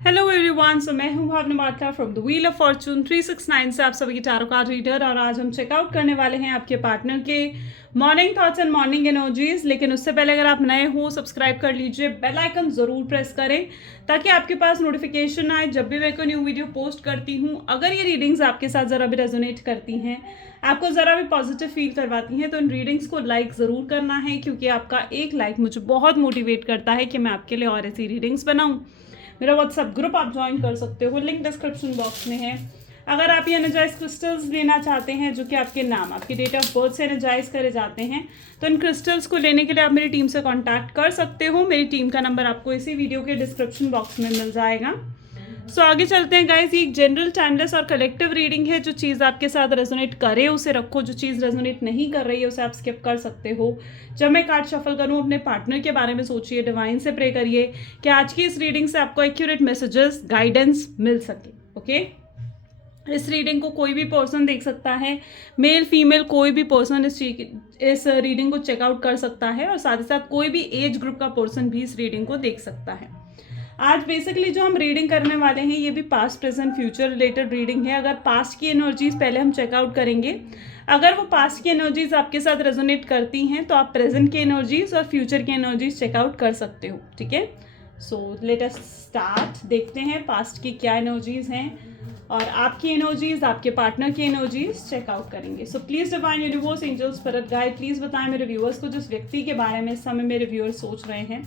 Hello everyone, सो मैं हूं भावना मात्रा from the wheel of Fortune 369 से आप सभी की टारो कार्ड रीडर। और आज हम चेकआउट करने वाले हैं आपके पार्टनर के morning thoughts and morning energies. लेकिन उससे पहले अगर आप नए हो सब्सक्राइब कर लीजिए, बेल आइकन ज़रूर प्रेस करें ताकि आपके पास नोटिफिकेशन आए जब भी मैं कोई न्यू वीडियो पोस्ट करती हूँ। अगर ये रीडिंग्स आपके साथ ज़रा भी रेजोनेट करती हैं, आपको ज़रा भी पॉजिटिव फील करवाती हैं, तो इन रीडिंग्स को लाइक ज़रूर करना है, क्योंकि आपका एक लाइक मुझे बहुत मोटिवेट करता है कि मैं आपके लिए और ऐसी रीडिंग्स बनाऊँ। मेरा व्हाट्सएप ग्रुप आप ज्वाइन कर सकते हो, लिंक डिस्क्रिप्शन बॉक्स में है। अगर आप ये एनर्जाइज क्रिस्टल्स लेना चाहते हैं जो कि आपके नाम, आपकी डेट ऑफ बर्थ से एनर्जाइज करे जाते हैं, तो इन क्रिस्टल्स को लेने के लिए आप मेरी टीम से कांटेक्ट कर सकते हो। मेरी टीम का नंबर आपको इसी वीडियो के डिस्क्रिप्शन बॉक्स में मिल जाएगा। सो आगे चलते हैं गाइज। ये एक जनरल, टाइमलेस और कलेक्टिव रीडिंग है। जो चीज़ आपके साथ रेजोनेट करे उसे रखो, जो चीज़ रेजोनेट नहीं कर रही है उसे आप स्किप कर सकते हो। जब मैं कार्ड शफल करूँ, अपने पार्टनर के बारे में सोचिए, डिवाइन से प्रे करिए कि आज की इस रीडिंग से आपको एक्यूरेट मैसेजेस, गाइडेंस मिल सके। ओके, इस रीडिंग को कोई भी पर्सन देख सकता है, मेल फीमेल कोई भी पर्सन इस रीडिंग को चेकआउट कर सकता है, और साथ ही साथ कोई भी एज ग्रुप का पर्सन भी इस रीडिंग को देख सकता है। आज बेसिकली जो हम रीडिंग करने वाले हैं ये भी past present future related reading है। अगर पास्ट की एनर्जीज पहले हम चेकआउट करेंगे, अगर वो पास्ट की एनर्जीज आपके साथ रेजोनेट करती हैं तो आप प्रेजेंट की एनर्जीज और फ्यूचर की एनर्जीज चेकआउट कर सकते हो। ठीक है, सो लेट अस स्टार्ट। देखते हैं पास्ट की क्या एनर्जीज हैं और आपकी एनर्जीज, आपके पार्टनर की एनर्जीज चेकआउट करेंगे। So please divine universe, angels, spirit guide, please बताएं मेरे व्यूअर्स को, जिस व्यक्ति के बारे में इस समय मेरे व्यूअर्स सोच रहे हैं,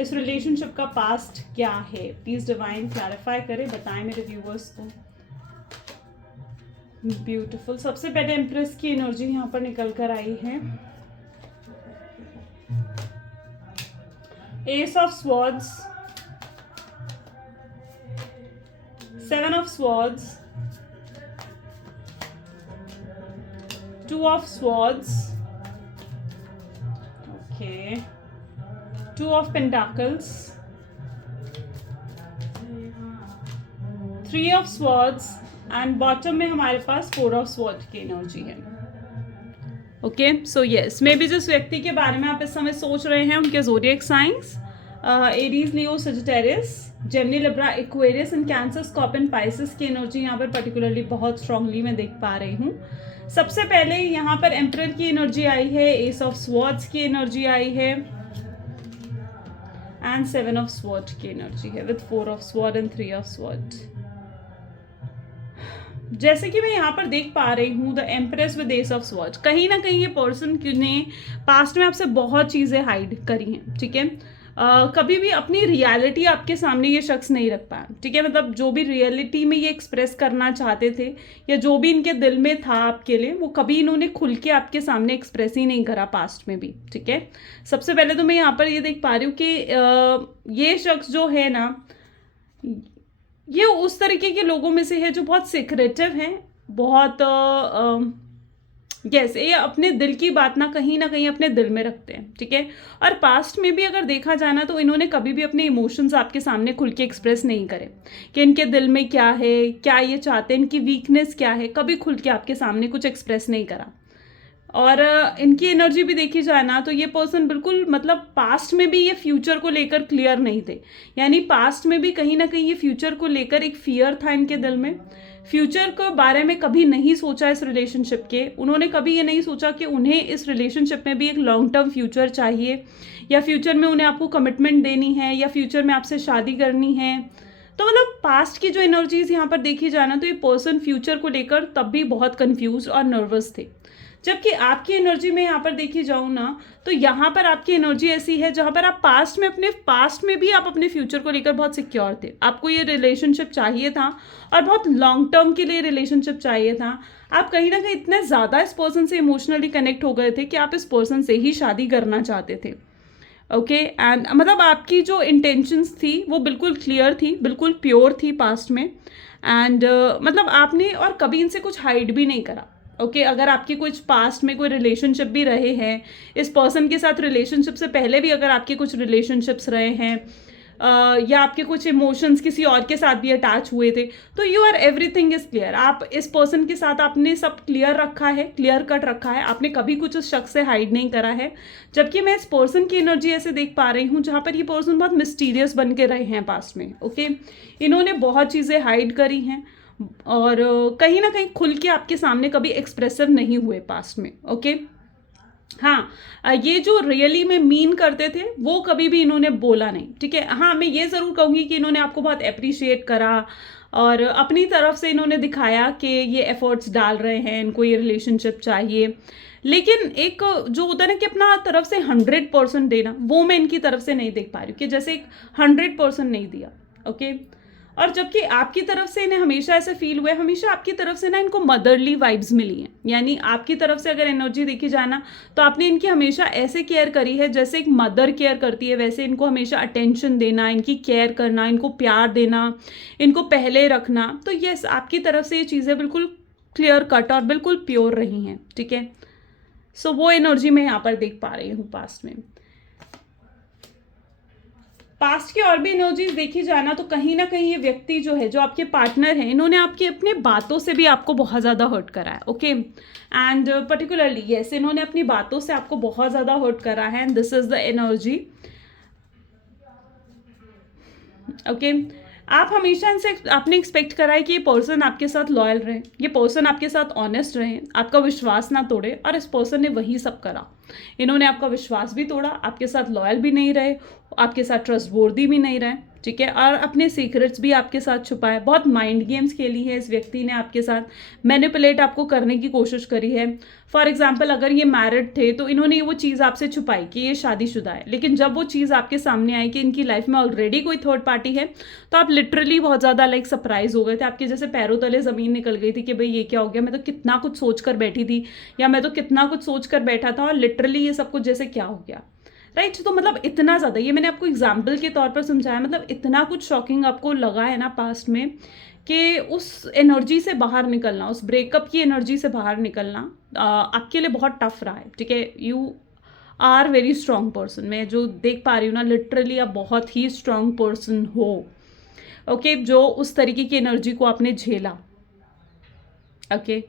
इस रिलेशनशिप का पास्ट क्या है। प्लीज डिवाइन क्लैरिफाई करें, बताएं मेरे व्यूअर्स को। ब्यूटीफुल। सबसे पहले एम्प्रेस की एनर्जी यहाँ पर निकल कर आई है। S of swords, 7 of swords, 2 of swords, okay, 2 of pentacles, 3 of swords and bottom में हमारे पास 4 of swords की एनर्जी है। Okay, so yes, may be जिस व्यक्ति के बारे में आप इस समय सोच रहे हैं उनके zodiac science Aries, Leo, Sagittarius, Gemini, Libra, Aquarius and cancer, scorpion, Pisces की एनर्जी यहाँ पर पर्टिकुलरली बहुत स्ट्रांगली मैं देख पा रही हूँ। सबसे पहले यहाँ पर एम्परर की एनर्जी आई है, एस ऑफ स्वॉर्ड्स की एनर्जी आई है एंड 7 ऑफ स्वॉर्ड की एनर्जी है with 4 of sword and 3 of sword. जैसे कि मैं यहाँ पर देख पा रही हूँ the empress with S of sword, कहीं ना कहीं ये पर्सन ने पास्ट में आपसे बहुत चीज़ें हाइड करी हैं। ठीक है, कभी भी अपनी रियलिटी आपके सामने ये शख्स नहीं रखता है। ठीक है, मतलब जो भी रियलिटी में ये एक्सप्रेस करना चाहते थे या जो भी इनके दिल में था आपके लिए, वो कभी इन्होंने खुल के आपके सामने एक्सप्रेस ही नहीं करा पास्ट में भी। ठीक है, सबसे पहले तो मैं यहाँ पर ये देख पा रही हूँ कि ये शख्स जो है ना, ये उस तरीके के लोगों में से है जो बहुत सीक्रेटिव हैं, बहुत यस, ये अपने दिल की बात ना कहीं अपने दिल में रखते हैं। ठीक है, और पास्ट में भी अगर देखा जाए ना तो इन्होंने कभी भी अपने इमोशंस आपके सामने खुल के एक्सप्रेस नहीं करे कि इनके दिल में क्या है, क्या ये चाहते हैं, इनकी वीकनेस क्या है, कभी खुल के आपके सामने कुछ एक्सप्रेस नहीं करा। और इनकी एनर्जी भी देखी जाए ना तो ये पर्सन बिल्कुल, मतलब पास्ट में भी ये फ्यूचर को लेकर क्लियर नहीं थे। यानी पास्ट में भी कहीं ना कहीं ये फ्यूचर को लेकर एक फियर था इनके दिल में। फ्यूचर के बारे में कभी नहीं सोचा इस रिलेशनशिप के। उन्होंने कभी ये नहीं सोचा कि उन्हें इस रिलेशनशिप में भी एक लॉन्ग टर्म फ्यूचर चाहिए, या फ्यूचर में उन्हें आपको कमिटमेंट देनी है, या फ्यूचर में आपसे शादी करनी है। तो मतलब पास्ट की जो एनर्जीज यहाँ पर देखी जाए ना तो ये पर्सन फ्यूचर को लेकर तब भी बहुत कंफ्यूज और नर्वस थे। जबकि आपकी एनर्जी में यहाँ पर देखी जाऊँ ना तो यहाँ पर आपकी एनर्जी ऐसी है जहाँ पर आप पास्ट में भी आप अपने फ्यूचर को लेकर बहुत सिक्योर थे। आपको ये रिलेशनशिप चाहिए था और बहुत लॉन्ग टर्म के लिए रिलेशनशिप चाहिए था। आप कहीं ना कहीं इतने ज़्यादा इस पर्सन से इमोशनली कनेक्ट हो गए थे कि आप इस पर्सन से ही शादी करना चाहते थे। ओके, एंड मतलब आपकी जो इंटेंशंस थी वो बिल्कुल क्लियर थी, बिल्कुल प्योर थी पास्ट में। एंड मतलब आपने और कभी इनसे कुछ हाइड भी नहीं करा। ओके, अगर आपकी कुछ पास्ट में कोई रिलेशनशिप भी रहे हैं, इस पर्सन के साथ रिलेशनशिप से पहले भी अगर आपके कुछ रिलेशनशिप्स रहे हैं, या आपके कुछ इमोशंस किसी और के साथ भी अटैच हुए थे, तो you are everything is clear. आप इस पर्सन के साथ आपने सब क्लियर रखा है, क्लियर कट रखा है, आपने कभी कुछ उस शख्स से हाइड नहीं करा है। जबकि मैं इस पर्सन की एनर्जी ऐसे देख पा रही हूँ जहाँ पर ये पर्सन बहुत मिस्टीरियस बन के रहे हैं पास्ट में। ओके, इन्होंने बहुत चीज़ें हाइड करी हैं और कहीं ना कहीं खुल के आपके सामने कभी एक्सप्रेसिव नहीं हुए पास्ट में। ओके, हाँ, ये जो रियली में मीन करते थे वो कभी भी इन्होंने बोला नहीं। ठीक है, हाँ, मैं ये ज़रूर कहूँगी कि इन्होंने आपको बहुत अप्रिशिएट करा और अपनी तरफ से इन्होंने दिखाया कि ये एफर्ट्स डाल रहे हैं, इनको ये रिलेशनशिप चाहिए। लेकिन एक जो होता है ना कि अपना तरफ से 100% देना, वो मैं इनकी तरफ से नहीं देख पा रही हूँ कि जैसे एक 100% नहीं दिया। ओके, और जबकि आपकी तरफ से इन्हें हमेशा ऐसे फील हुआ है, हमेशा आपकी तरफ से ना इनको मदरली वाइब्स मिली हैं। यानी आपकी तरफ से अगर एनर्जी देखी जाए ना, तो आपने इनकी हमेशा ऐसे केयर करी है जैसे एक मदर केयर करती है, वैसे इनको हमेशा अटेंशन देना, इनकी केयर करना, इनको प्यार देना, इनको पहले रखना। तो यस, आपकी तरफ से ये चीज़ें बिल्कुल क्लियर कट और बिल्कुल प्योर रही हैं। ठीक है, सो वो एनर्जी मैं यहाँ पर देख पा रही हूँ पास्ट में। पास्ट की और भी एनर्जीज देखी जाए ना, तो कहीं ना कहीं ये व्यक्ति जो है, जो आपके पार्टनर हैं, इन्होंने आपकी अपने बातों से भी आपको बहुत ज़्यादा हर्ट करा है। ओके, एंड पर्टिकुलरली यस, इन्होंने अपनी बातों से आपको बहुत ज़्यादा हर्ट करा है, and this is the energy. Okay, आप हमेशा इनसे आपने एक्सपेक्ट करा है कि ये पर्सन आपके साथ लॉयल रहे, ये पर्सन आपके साथ ऑनेस्ट रहे, आपका विश्वास ना तोड़े, और इस पर्सन ने वही सब करा। इन्होंने आपका विश्वास भी तोड़ा, आपके साथ लॉयल भी नहीं रहे, आपके साथ ट्रस्टवर्दी भी नहीं रहे। ठीक है, और अपने सीक्रेट्स भी आपके साथ छुपाए, बहुत माइंड गेम्स खेली है इस व्यक्ति ने आपके साथ, मैनिपुलेट आपको करने की कोशिश करी है। फॉर एग्जाम्पल, अगर ये मैरिड थे तो इन्होंने वो चीज़ आपसे छुपाई कि ये शादीशुदा है, लेकिन जब वो चीज़ आपके सामने आई कि इनकी लाइफ में ऑलरेडी कोई थर्ड पार्टी है, तो आप लिटरली बहुत ज़्यादा लाइक सरप्राइज हो गए थे। आपके जैसे पैरों तले ज़मीन निकल गई थी कि भाई ये क्या हो गया, मैं तो कितना कुछ सोच कर बैठी थी, या मैं तो कितना कुछ सोच कर बैठा था और लिटरली ये सब कुछ जैसे क्या हो गया। राइट, तो मतलब इतना ज़्यादा, ये मैंने आपको एग्जाम्पल के तौर पर समझाया, मतलब इतना कुछ शॉकिंग आपको लगा है ना पास्ट में कि उस एनर्जी से बाहर निकलना, उस ब्रेकअप की एनर्जी से बाहर निकलना आपके लिए बहुत टफ रहा है। ठीक है, you are very strong person, मैं जो देख पा रही हूँ ना, लिटरली आप बहुत ही स्ट्रॉन्ग पर्सन हो। ओके, जो उस तरीके की एनर्जी को आपने झेला। ओके,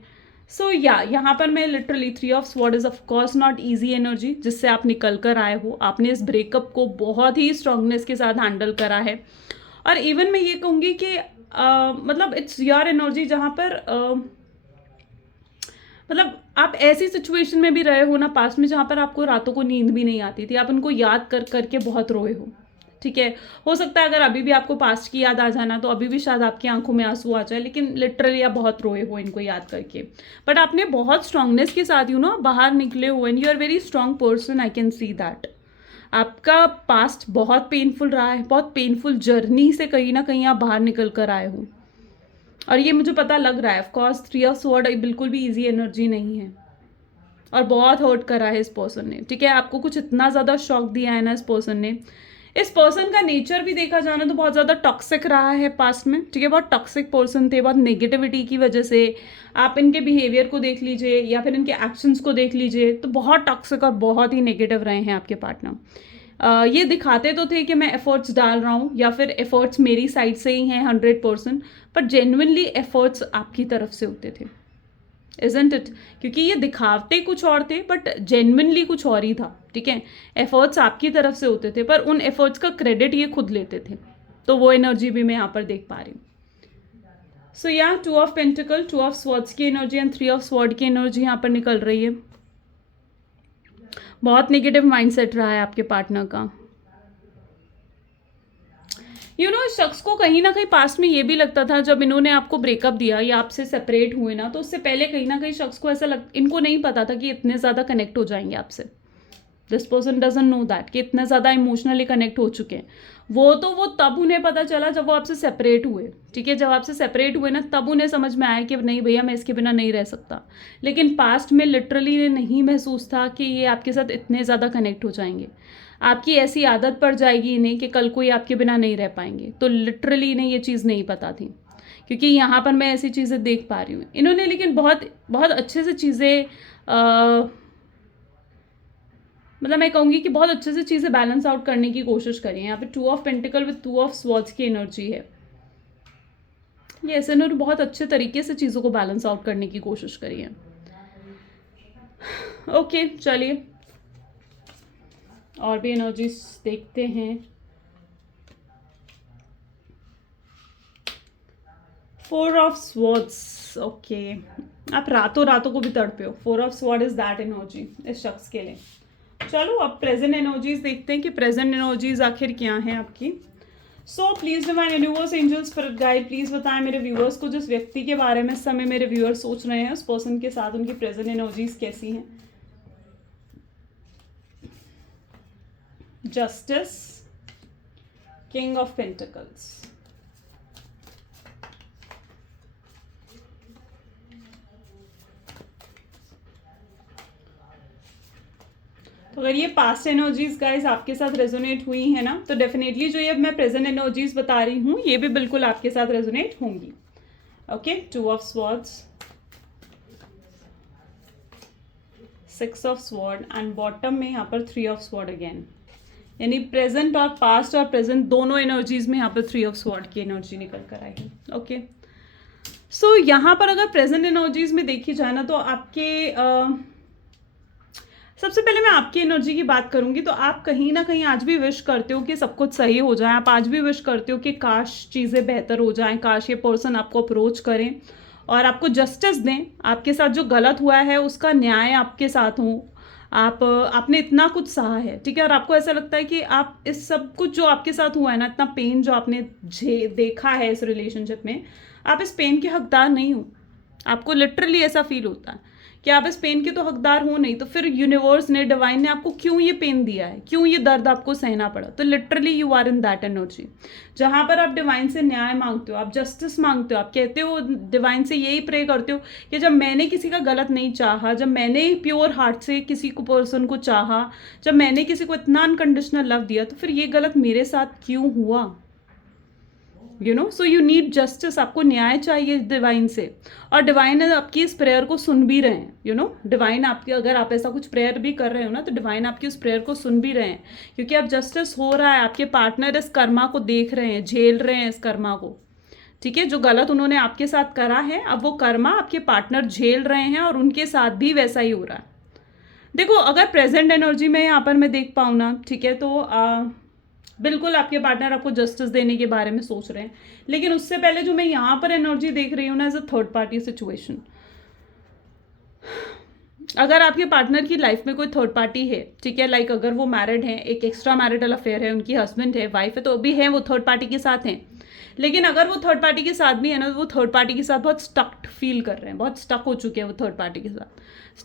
सो या यहाँ पर मैं literally 3 of sword is of course not easy energy, जिससे आप निकल कर आए हो। आपने इस ब्रेकअप को बहुत ही स्ट्रांगनेस के साथ हैंडल करा है, और इवन मैं ये कहूँगी कि मतलब इट्स योर एनर्जी जहाँ पर मतलब आप ऐसी सिचुएशन में भी रहे हो ना पास्ट में जहाँ पर आपको रातों को नींद भी नहीं आती थी, आप उनको याद कर करके बहुत रोए हो। ठीक है, हो सकता है अगर अभी भी आपको पास्ट की याद आ जाना तो अभी भी शायद आपकी आंखों में आंसू आ जाए, लेकिन लिटरली आप बहुत रोए हो इनको याद करके। बट आपने बहुत स्ट्रांगनेस के साथ बाहर निकले हो, and you are very strong person, I can see that. आपका पास्ट बहुत पेनफुल रहा है, बहुत पेनफुल जर्नी से कहीं ना कहीं आप बाहर निकल कर आए हो, और ये मुझे पता लग रहा है। ऑफकोर्स 3 ऑफ स्वॉर्ड बिल्कुल भी ईजी एनर्जी नहीं है, और बहुत हर्ट करा है इस पर्सन ने। ठीक है, आपको कुछ इतना ज़्यादा शॉक दिया है ना इस पर्सन ने। इस पर्सन का नेचर भी देखा जाना तो बहुत ज़्यादा टॉक्सिक रहा है पास्ट में। ठीक है, बहुत टॉक्सिक पर्सन थे, बहुत नेगेटिविटी की वजह से आप इनके बिहेवियर को देख लीजिए या फिर इनके एक्शंस को देख लीजिए, तो बहुत टॉक्सिक और बहुत ही नेगेटिव रहे हैं आपके पार्टनर। ये दिखाते तो थे कि मैं एफर्ट्स डाल रहा हूँ, या फिर एफर्ट्स मेरी साइड से ही हैं 100%, पर जेन्युइनली एफर्ट्स आपकी तरफ से होते थे, इजंट इट? क्योंकि ये दिखावते कुछ और थे बट जेन्युइनली कुछ और ही था। ठीक है, एफर्ट्स आपकी तरफ से होते थे, पर उन एफर्ट्स का क्रेडिट ये खुद लेते थे। तो वो एनर्जी भी मैं यहाँ पर देख पा रही हूँ। सो या 2 ऑफ पेंटिकल, 2 ऑफ स्वॉर्ड्स की एनर्जी एंड 3 ऑफ स्वॉर्ड की एनर्जी यहाँ पर निकल रही है। बहुत नेगेटिव माइंडसेट रहा है आपके पार्टनर का। इस शख्स को कहीं ना कहीं पास्ट में ये भी लगता था, जब इन्होंने आपको ब्रेकअप दिया या आपसे सेपरेट हुए ना, तो उससे पहले कहीं ना कहीं शख्स को ऐसा इनको नहीं पता था कि इतने ज़्यादा कनेक्ट हो जाएंगे आपसे। This person doesn't know that कि इतना ज़्यादा इमोशनली कनेक्ट हो चुके हैं। वो तब उन्हें पता चला जब वो आपसे सेपरेट हुए। ठीक है, जब आपसे सेपरेट हुए ना, तब उन्हें समझ में आया कि नहीं भैया, मैं इसके बिना नहीं रह सकता। लेकिन पास्ट में लिटरली नहीं महसूस था कि ये आपके साथ इतने ज़्यादा कनेक्ट हो जाएंगे। आपकी ऐसी आदत पड़ जाएगी इन्हें कि कल कोई आपके बिना नहीं रह पाएंगे। तो लिटरली इन्हें ये चीज़ नहीं पता थी, क्योंकि यहाँ पर मैं ऐसी चीज़ें देख पा रही हूँ। इन्होंने लेकिन बहुत बहुत अच्छे से चीज़ें मतलब मैं कहूँगी कि बहुत अच्छे से चीज़ें बैलेंस आउट करने की कोशिश करिए। यहाँ पे 2 of pentacle with 2 of swords की एनर्जी है। ये ऐसे ना बहुत अच्छे तरीके से चीज़ों को बैलेंस आउट करने की कोशिश करिए। ओके, चलिए और भी एनर्जीज देखते हैं। 4 ऑफ स्वॉर्ड्स, ओके, आप रातों रातों को भी तड़पे हो। 4 of sword is that energy इस शख्स के लिए। चलो अब प्रेजेंट एनर्जीज देखते हैं कि प्रेजेंट एनर्जीज आखिर क्या हैं आपकी। So please divine universe angels spirit guide please बताएं मेरे व्यूअर्स को, जिस व्यक्ति के बारे में इस समय मेरे व्यूअर्स सोच रहे हैं, उस पर्सन के साथ उनकी प्रेजेंट एनर्जीज कैसी हैं। जस्टिस, किंग ऑफ पेंटिकल्स, तो अगर ये पास्ट एनर्जीज गाइज आपके साथ रेजोनेट हुई है ना, तो डेफिनेटली जो ये मैं प्रेजेंट एनर्जीज बता रही हूँ ये भी बिल्कुल आपके साथ रेजोनेट होंगी। Okay, 2 of swords, 6 of sword and bottom में यहाँ पर 3 ऑफ स्वॉर्ड अगेन, यानी प्रेजेंट और पास्ट और प्रेजेंट दोनों एनर्जीज में यहाँ पर 3 ऑफ स्वॉर्ड की एनर्जी निकल कर आई है। ओके, सो यहाँ पर अगर प्रेजेंट एनर्जीज में देखी जाए ना, तो आपके सबसे पहले मैं आपकी एनर्जी की बात करूंगी। तो आप कहीं ना कहीं आज भी विश करते हो कि सब कुछ सही हो जाए। आप आज भी विश करते हो कि काश चीज़ें बेहतर हो जाएं, काश ये पर्सन आपको अप्रोच करें और आपको जस्टिस दें, आपके साथ जो गलत हुआ है उसका न्याय आपके साथ हो। आपने इतना कुछ सहा है, ठीक है, और आपको ऐसा लगता है कि आप इस सब कुछ जो आपके साथ हुआ है ना, इतना पेन जो आपने देखा है इस रिलेशनशिप में, आप इस पेन के हकदार नहीं हो। आपको लिटरली ऐसा फील होता है कि आप इस पेन के तो हकदार हो नहीं, तो फिर यूनिवर्स ने, डिवाइन ने आपको क्यों ये पेन दिया है, क्यों ये दर्द आपको सहना पड़ा। तो literally you are in that energy जहाँ पर आप डिवाइन से न्याय मांगते हो, आप जस्टिस मांगते हो, आप कहते हो डिवाइन से यही प्रे करते हो कि जब मैंने किसी का गलत नहीं चाहा, जब मैंने प्योर हार्ट से किसी को पर्सन को चाहा, जब मैंने किसी को इतना अनकंडीशनल लव दिया, तो फिर ये गलत मेरे साथ क्यों हुआ। You know, so you need justice, आपको न्याय चाहिए डिवाइन से, और डिवाइन आपकी इस प्रेयर को सुन भी रहे हैं। यू नो, डिवाइन आपकी, अगर आप ऐसा कुछ प्रेयर भी कर रहे हो ना, तो डिवाइन आपकी उस प्रेयर को सुन भी रहे हैं, क्योंकि अब जस्टिस हो रहा है। आपके पार्टनर इस कर्मा को देख रहे हैं, झेल रहे हैं इस कर्मा को, ठीक है, जो गलत उन्होंने आपके साथ करा है, अब वो कर्मा आपके पार्टनर झेल रहे हैं और उनके साथ भी वैसा ही हो रहा है। देखो, अगर प्रेजेंट एनर्जी में यहाँ पर मैं देख पाऊँ ना, ठीक है, तो बिल्कुल आपके पार्टनर आपको जस्टिस देने के बारे में सोच रहे हैं, लेकिन उससे पहले जो मैं यहाँ पर एनर्जी देख रही हूँ ना, as a third party situation. अगर आपके पार्टनर की लाइफ में कोई थर्ड पार्टी है, ठीक है, लाइक अगर वो मैरिड हैं, एक एक्स्ट्रा मैरिटल अफेयर है, उनकी हस्बैंड है, वाइफ है, तो अभी है वो थर्ड पार्टी के साथ हैं, लेकिन अगर वो थर्ड पार्टी के साथ भी है ना, तो वो थर्ड पार्टी के साथ बहुत स्टक्ड फील कर रहे हैं, बहुत स्टक हो चुके हैं वो थर्ड पार्टी के साथ।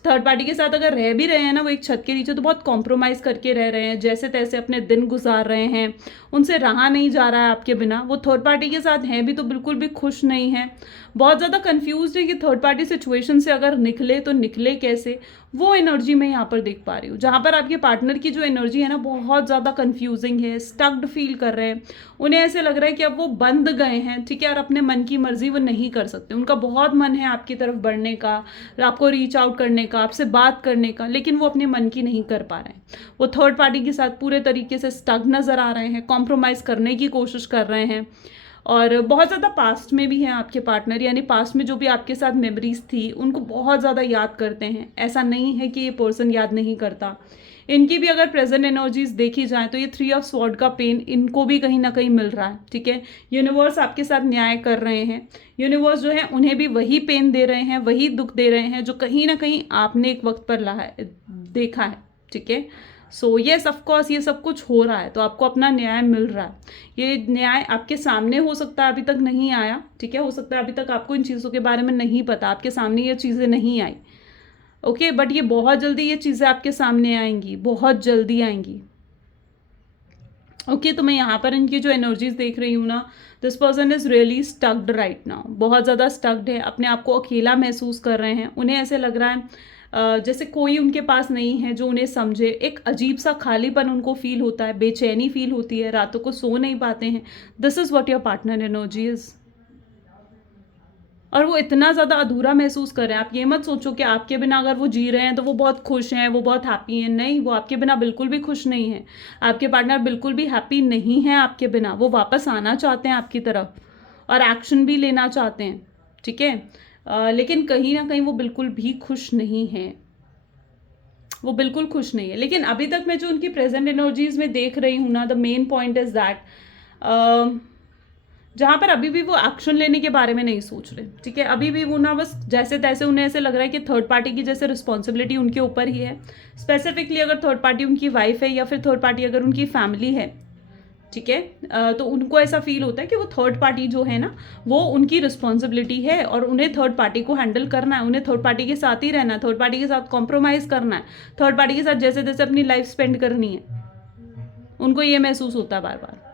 थर्ड पार्टी के साथ अगर रह भी रहे हैं ना वो एक छत के नीचे, तो बहुत कॉम्प्रोमाइज़ करके रह रहे हैं, जैसे तैसे अपने दिन गुजार रहे हैं, उनसे रहा नहीं जा रहा है आपके बिना। वो थर्ड पार्टी के साथ हैं भी तो बिल्कुल भी खुश नहीं है, बहुत ज़्यादा कन्फ्यूज है कि थर्ड पार्टी सिचुएशन से अगर निकले तो निकले कैसे। वो एनर्जी मैं यहाँ पर देख पा रही हूँ, जहाँ पर आपके पार्टनर की जो एनर्जी है ना, बहुत ज़्यादा कन्फ्यूजिंग है, स्टक्ड फील कर रहे हैं, उन्हें ऐसे लग रहा है कि अब वो बंद गए हैं, ठीक है, और अपने मन की मर्जी वो नहीं कर सकते। उनका बहुत मन है आपकी तरफ बढ़ने का, आपको रीच आउट करने का, आपसे बात करने का, लेकिन वो अपने मन की नहीं कर पा रहे हैं। वो थर्ड पार्टी के साथ पूरे तरीके से स्टक नज़र आ रहे हैं, कॉम्प्रोमाइज़ करने की कोशिश कर रहे हैं, और बहुत ज़्यादा पास्ट में भी हैं आपके पार्टनर, यानी पास्ट में जो भी आपके साथ मेमोरीज थी उनको बहुत ज़्यादा याद करते हैं। ऐसा नहीं है कि ये पर्सन याद नहीं करता। इनकी भी अगर प्रेजेंट एनर्जीज देखी जाए तो ये 3 ऑफ स्वॉर्ड का पेन इनको भी कहीं ना कहीं मिल रहा है, ठीक है। यूनिवर्स आपके साथ न्याय कर रहे हैं, यूनिवर्स जो है उन्हें भी वही पेन दे रहे हैं, वही दुख दे रहे हैं जो कहीं ना कहीं आपने एक वक्त पर देखा है, ठीक है। सो येस, ऑफकोर्स ये सब कुछ हो रहा है, तो आपको अपना न्याय मिल रहा है। ये न्याय आपके सामने हो सकता है अभी तक नहीं आया, ठीक है, हो सकता है अभी तक आपको इन चीज़ों के बारे में नहीं पता, आपके सामने ये चीज़ें नहीं आई, ओके, बट ये बहुत जल्दी ये चीज़ें आपके सामने आएंगी, बहुत जल्दी आएंगी, ओके। तो मैं यहाँ पर इनकी जो एनर्जीज देख रही हूँ ना, this person is really स्टक्ड right now, बहुत ज़्यादा स्टक्ड है, अपने आप को अकेला महसूस कर रहे हैं। उन्हें ऐसे लग रहा है जैसे कोई उनके पास नहीं है जो उन्हें समझे, एक अजीब सा खालीपन उनको फील होता है, बेचैनी फील होती है, रातों को सो नहीं पाते हैं। This is what your partner energy is. और वो इतना ज़्यादा अधूरा महसूस कर रहे हैं। आप ये मत सोचो कि आपके बिना अगर वो जी रहे हैं तो वो बहुत खुश हैं, वो बहुत हैप्पी हैं। नहीं, वो आपके बिना बिल्कुल भी खुश नहीं है। आपके पार्टनर बिल्कुल भी हैप्पी नहीं है आपके बिना। वो वापस आना चाहते हैं आपकी तरफ और एक्शन भी लेना चाहते हैं, ठीक है। लेकिन कहीं ना कहीं वो बिल्कुल भी खुश नहीं है। वो बिल्कुल खुश नहीं है। लेकिन अभी तक मैं जो उनकी प्रेजेंट एनर्जीज में देख रही हूँ ना, the main point is that जहाँ पर अभी भी वो एक्शन लेने के बारे में नहीं सोच रहे, ठीक है। अभी भी वो ना बस जैसे तैसे उन्हें ऐसे लग रहा है कि थर्ड पार्टी की जैसे रिस्पॉन्सिबिलिटी उनके ऊपर ही है। स्पेसिफिकली अगर थर्ड पार्टी उनकी वाइफ है या फिर थर्ड पार्टी अगर उनकी फैमिली है, ठीक है, तो उनको ऐसा फील होता है कि वो थर्ड पार्टी जो है ना वो उनकी रिस्पॉन्सिबिलिटी है और उन्हें थर्ड पार्टी को हैंडल करना है, उन्हें थर्ड पार्टी के साथ ही रहना है, थर्ड पार्टी के साथ कॉम्प्रोमाइज़ करना है, थर्ड पार्टी के साथ जैसे तैसे अपनी लाइफ स्पेंड करनी है। उनको ये महसूस होता है बार बार,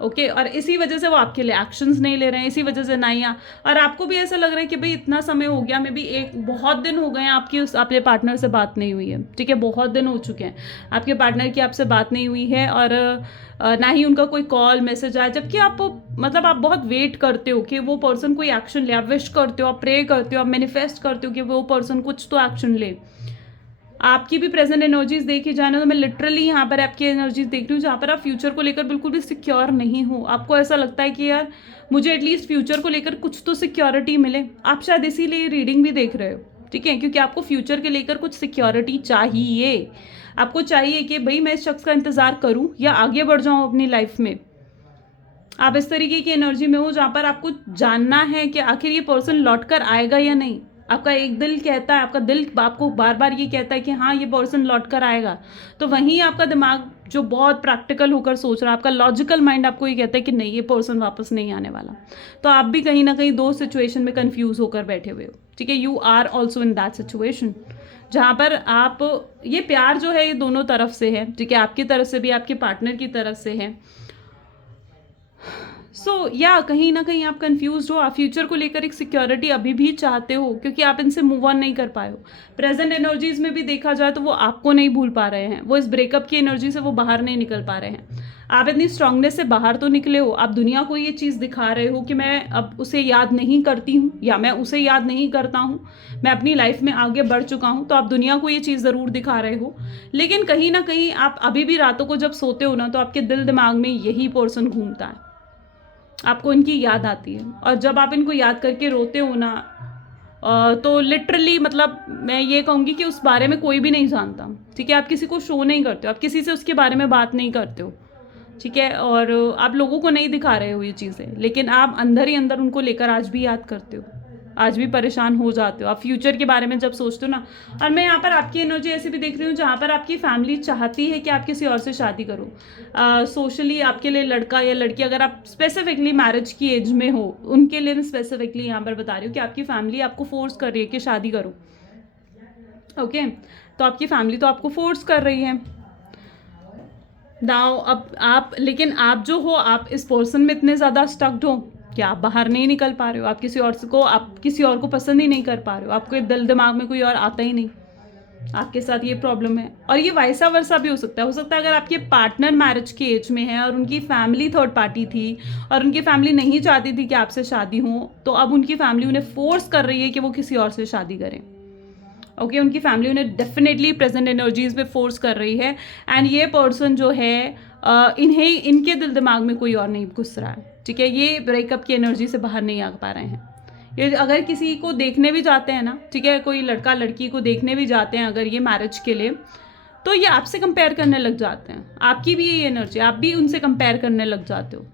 ओके। और इसी वजह से वो आपके लिए एक्शंस नहीं ले रहे हैं, इसी वजह से नहीं आ। और आपको भी ऐसा लग रहा है कि भाई इतना समय हो गया, मे भी बहुत दिन हो गए हैं आपकी आपके पार्टनर से बात नहीं हुई है, ठीक है। बहुत दिन हो चुके हैं आपके पार्टनर की आपसे बात नहीं हुई है और ना ही उनका कोई कॉल मैसेज आया। जबकि आप मतलब आप बहुत वेट करते हो कि वो पर्सन कोई एक्शन ले। आप विश करते हो, आप प्रे करते हो, आप मैनिफेस्ट करते हो कि वो पर्सन कुछ तो एक्शन ले। आपकी भी प्रेजेंट एनर्जीज देखी जाए ना तो मैं लिटरली यहाँ पर आपकी एनर्जीज देख रही हूँ जहाँ पर आप फ्यूचर को लेकर बिल्कुल भी सिक्योर नहीं हो। आपको ऐसा लगता है कि यार मुझे एटलीस्ट फ्यूचर को लेकर कुछ तो सिक्योरिटी मिले। आप शायद इसीलिए रीडिंग भी देख रहे हो, ठीक है, क्योंकि आपको फ्यूचर के लेकर कुछ सिक्योरिटी चाहिए। आपको चाहिए कि भाई मैं इस शख्स का इंतजार करूँ या आगे बढ़ जाऊँ अपनी लाइफ में। आप इस तरीके की एनर्जी में हो जहाँ पर आपको जानना है कि आखिर ये पर्सन लौट कर आएगा या नहीं। आपका एक दिल कहता है, आपका दिल आपको बार बार ये कहता है कि हाँ ये पर्सन लौट कर आएगा, तो वहीं आपका दिमाग जो बहुत प्रैक्टिकल होकर सोच रहा है, आपका लॉजिकल माइंड आपको ये कहता है कि नहीं ये पर्सन वापस नहीं आने वाला। तो आप भी कहीं ना कहीं दो सिचुएशन में कंफ्यूज होकर बैठे हुए हो, ठीक है। You are also in that situation जहाँ पर आप ये प्यार जो है ये दोनों तरफ से है, ठीक है। आपकी तरफ से भी, आपके पार्टनर की तरफ से है। या कहीं ना कहीं आप कंफ्यूज हो। आप फ्यूचर को लेकर एक सिक्योरिटी अभी भी चाहते हो क्योंकि आप इनसे मूव ऑन नहीं कर पाए हो। प्रेजेंट एनर्जीज में भी देखा जाए तो वो आपको नहीं भूल पा रहे हैं, वो इस ब्रेकअप की एनर्जी से वो बाहर नहीं निकल पा रहे हैं। आप इतनी स्ट्रांगनेस से बाहर तो निकले हो, आप दुनिया को ये चीज़ दिखा रहे हो कि मैं अब उसे याद नहीं करती हूँ या मैं उसे याद नहीं करता हूँ, मैं अपनी लाइफ में आगे बढ़ चुका हूँ। तो आप दुनिया को ये चीज़ ज़रूर दिखा रहे हो, लेकिन कहीं ना कहीं आप अभी भी रातों को जब सोते हो ना तो आपके दिल दिमाग में यही पर्सन घूमता है, आपको इनकी याद आती है। और जब आप इनको याद करके रोते हो ना तो लिटरली मतलब मैं ये कहूँगी कि उस बारे में कोई भी नहीं जानता, ठीक है। आप किसी को शो नहीं करते हो, आप किसी से उसके बारे में बात नहीं करते हो, ठीक है। और आप लोगों को नहीं दिखा रहे हो ये चीज़ें, लेकिन आप अंदर ही अंदर उनको लेकर आज भी याद करते हो, आज भी परेशान हो जाते हो आप फ्यूचर के बारे में जब सोचते हो ना। और मैं यहाँ पर आपकी एनर्जी ऐसे भी देख रही हूँ जहाँ पर आपकी फैमिली चाहती है कि आप किसी और से शादी करो। सोशली आपके लिए लड़का या लड़की, अगर आप स्पेसिफिकली मैरिज की एज में हो, उनके लिए मैं स्पेसिफिकली यहाँ पर बता रही हूँ कि आपकी फैमिली आपको फोर्स कर रही है कि शादी करो, ओके। तो आपकी फैमिली तो आपको फोर्स कर रही है नाउ। अब आप, लेकिन आप जो हो, आप इस पर्सन में इतने ज़्यादा स्टक्ड हो कि आप बाहर नहीं निकल पा रहे हो। आप किसी और को पसंद ही नहीं कर पा रहे हो, आपको दिल दिमाग में कोई और आता ही नहीं। आपके साथ ये प्रॉब्लम है। और ये वैसा वर्सा भी हो सकता है अगर आपके पार्टनर मैरिज की एज में है और उनकी फैमिली थर्ड पार्टी थी और उनकी फैमिली नहीं चाहती थी कि आपसे शादी हो, तो अब उनकी फैमिली उन्हें फोर्स कर रही है कि वो किसी और से शादी करें, ओके। उनकी फैमिली उन्हें डेफिनेटली प्रेजेंट एनर्जीज में फोर्स कर रही है। एंड ये पर्सन जो है इनके दिल दिमाग में कोई और नहीं घुस रहा है, ठीक है। ये ब्रेकअप की एनर्जी से बाहर नहीं आ पा रहे हैं। ये अगर किसी को देखने भी जाते हैं ना, ठीक है, कोई लड़का लड़की को देखने भी जाते हैं अगर ये मैरिज के लिए, तो ये आपसे कंपेयर करने लग जाते हैं। आपकी भी ये एनर्जी, आप भी उनसे कंपेयर करने लग जाते हो,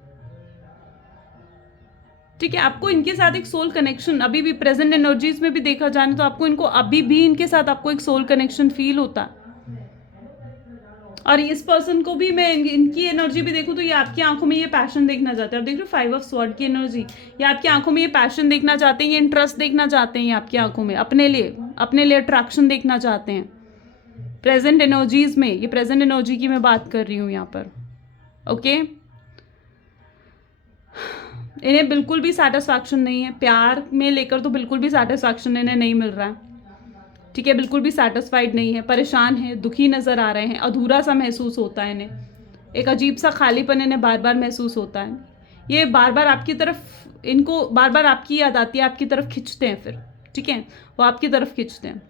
ठीक है। आपको इनके साथ एक सोल कनेक्शन अभी भी प्रेजेंट एनर्जीज में भी देखा जाए तो आपको इनको अभी भी इनके साथ आपको एक सोल कनेक्शन फील होता है। और इस पर्सन को भी मैं इनकी एनर्जी भी देखूं तो ये आपकी आंखों में ये पैशन देखना चाहते हैं। आप देख रहे हो 5 ऑफ स्वॉर्ड की एनर्जी, ये आपकी आंखों में ये पैशन देखना चाहते हैं, ये इंटरेस्ट देखना चाहते हैं, ये आपकी आंखों में अपने लिए अट्रैक्शन देखना चाहते हैं प्रेजेंट एनर्जीज में। ये प्रेजेंट एनर्जी की मैं बात कर रही हूँ यहाँ पर, ओके। इन्हें बिल्कुल भी सेटिस्फैक्शन नहीं है प्यार में लेकर, तो बिल्कुल भी सेटिस्फैक्शन इन्हें नहीं मिल रहा है, ठीक है। बिल्कुल भी सेटिस्फाइड नहीं है, परेशान है, दुखी नज़र आ रहे हैं, अधूरा सा महसूस होता है इन्हें, एक अजीब सा खालीपन इन्हें बार बार महसूस होता है। ये बार बार आपकी तरफ, इनको बार बार आपकी याद आती है, आपकी तरफ खींचते हैं फिर, ठीक है, वो आपकी तरफ खींचते हैं।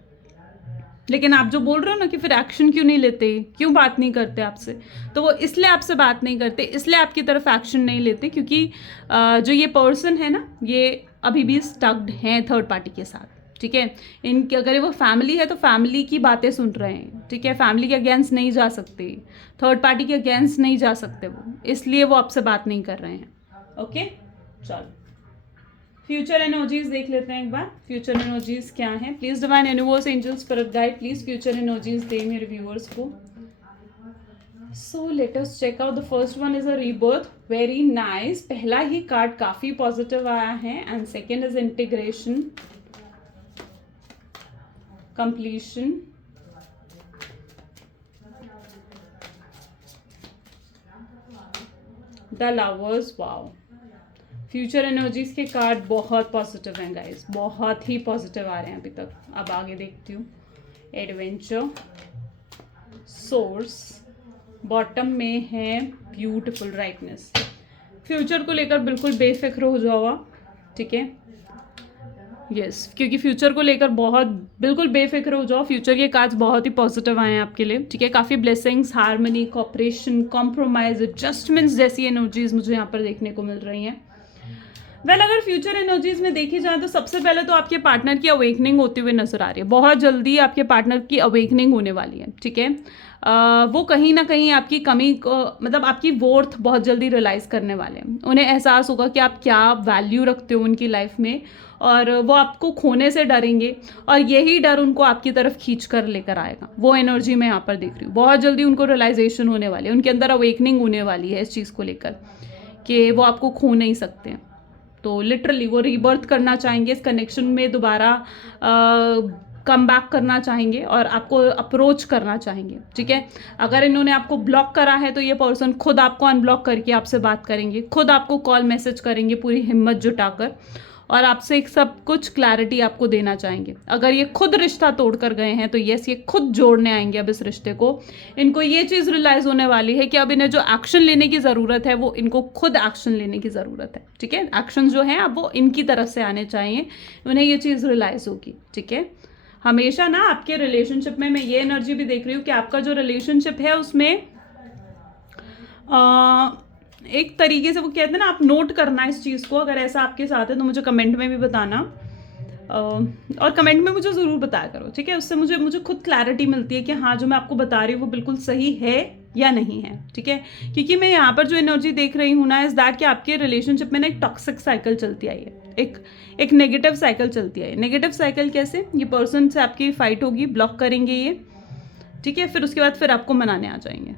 लेकिन आप जो बोल रहे हो ना कि फिर एक्शन क्यों नहीं लेते, क्यों बात नहीं करते आपसे, तो वो इसलिए आपसे बात नहीं करते, इसलिए आपकी तरफ एक्शन नहीं लेते, क्योंकि जो ये पर्सन है ना, ये अभी भी स्टक्ड हैं थर्ड पार्टी के साथ, ठीक है। इनकी अगर वो फैमिली है तो फैमिली की बातें सुन रहे हैं, ठीक है, फैमिली के अगेंस्ट नहीं जा सकते, थर्ड पार्टी के अगेंस्ट नहीं जा सकते वो, इसलिए वो आपसे बात नहीं कर रहे हैं। ओके, चलो फ्यूचर एनर्जीज देख लेते हैं एक बार। फ्यूचर एनर्जीज क्या है? Please divine universe angel spirit guide please future energies दे मेरे व्यूअर्स को। So let us check out. The first one is a rebirth, very nice. पहला ही कार्ड काफी पॉजिटिव आया है। And second is integration, completion, the lovers. Wow, future energies के card बहुत पॉजिटिव हैं गाइस, बहुत ही पॉजिटिव आ रहे हैं अभी तक। अब आगे देखती हूँ। एडवेंचर, सोर्स, बॉटम में है ब्यूटीफुल राइटनेस। फ्यूचर को लेकर बिल्कुल बेफिक्र हो जाओ आप, ठीक है। यस, क्योंकि फ्यूचर को लेकर बहुत बिल्कुल बेफिक्र हो जाओ। फ्यूचर के कार्ड्स बहुत ही पॉजिटिव आए हैं आपके लिए, ठीक है। काफ़ी blessings, harmony, cooperation, compromise, adjustments जैसी एनर्जीज मुझे यहाँ पर देखने को मिल रही हैं। वेल, अगर फ्यूचर एनर्जीज में देखी जाए तो सबसे पहले तो आपके पार्टनर की अवेकनिंग होती हुई नजर आ रही है। बहुत जल्दी आपके पार्टनर की अवेकनिंग होने वाली है, ठीक है। वो कहीं ना कहीं आपकी कमी को, मतलब आपकी वर्थ बहुत जल्दी रियलाइज करने वाले हैं। उन्हें एहसास होगा कि आप क्या वैल्यू रखते हो उनकी लाइफ में, और वो आपको खोने से डरेंगे, और यही डर उनको आपकी तरफ खींच कर लेकर आएगा। वो एनर्जी मैं यहाँ पर देख रही हूँ। बहुत जल्दी उनको रियलाइजेशन होने वाली है, उनके अंदर अवेकनिंग होने वाली है इस चीज़ को लेकर कि वो आपको खो नहीं सकते हैं। तो लिटरली वो रीबर्थ करना चाहेंगे इस कनेक्शन में, दोबारा कम बैक करना चाहेंगे और आपको अप्रोच करना चाहेंगे, ठीक है। अगर इन्होंने आपको ब्लॉक करा है तो ये पर्सन खुद आपको अनब्लॉक करके आपसे बात करेंगे, खुद आपको कॉल मैसेज करेंगे पूरी हिम्मत जुटाकर, और आपसे एक सब कुछ क्लैरिटी आपको देना चाहेंगे। अगर ये खुद रिश्ता तोड़ कर गए हैं तो यस, ये खुद जोड़ने आएंगे अब इस रिश्ते को। इनको ये चीज़ रियलाइज होने वाली है कि अब इन्हें जो एक्शन लेने की ज़रूरत है वो इनको खुद एक्शन लेने की ज़रूरत है, ठीक है। एक्शन जो है अब वो इनकी तरफ से आने चाहिए, उन्हें ये चीज़ रियलाइज होगी, ठीक है। हमेशा ना आपके रिलेशनशिप में मैं ये एनर्जी भी देख रही हूँ कि आपका जो रिलेशनशिप है उसमें एक तरीके से वो कहते हैं ना, आप नोट करना इस चीज़ को। अगर ऐसा आपके साथ है तो मुझे कमेंट में भी बताना, और कमेंट में मुझे ज़रूर बताया करो, ठीक है। उससे मुझे खुद क्लैरिटी मिलती है कि हाँ, जो मैं आपको बता रही हूँ वो बिल्कुल सही है या नहीं है, ठीक है। क्योंकि मैं यहाँ पर जो एनर्जी देख रही हूँ ना, इस दैट कि आपके रिलेशनशिप में ना एक टॉक्सिक साइकिल चलती आई है, एक नेगेटिव साइकिल चलती है। नेगेटिव साइकिल कैसे? ये पर्सन से आपकी फाइट होगी, ब्लॉक करेंगे ये, ठीक है। फिर उसके बाद फिर आपको मनाने आ जाएंगे,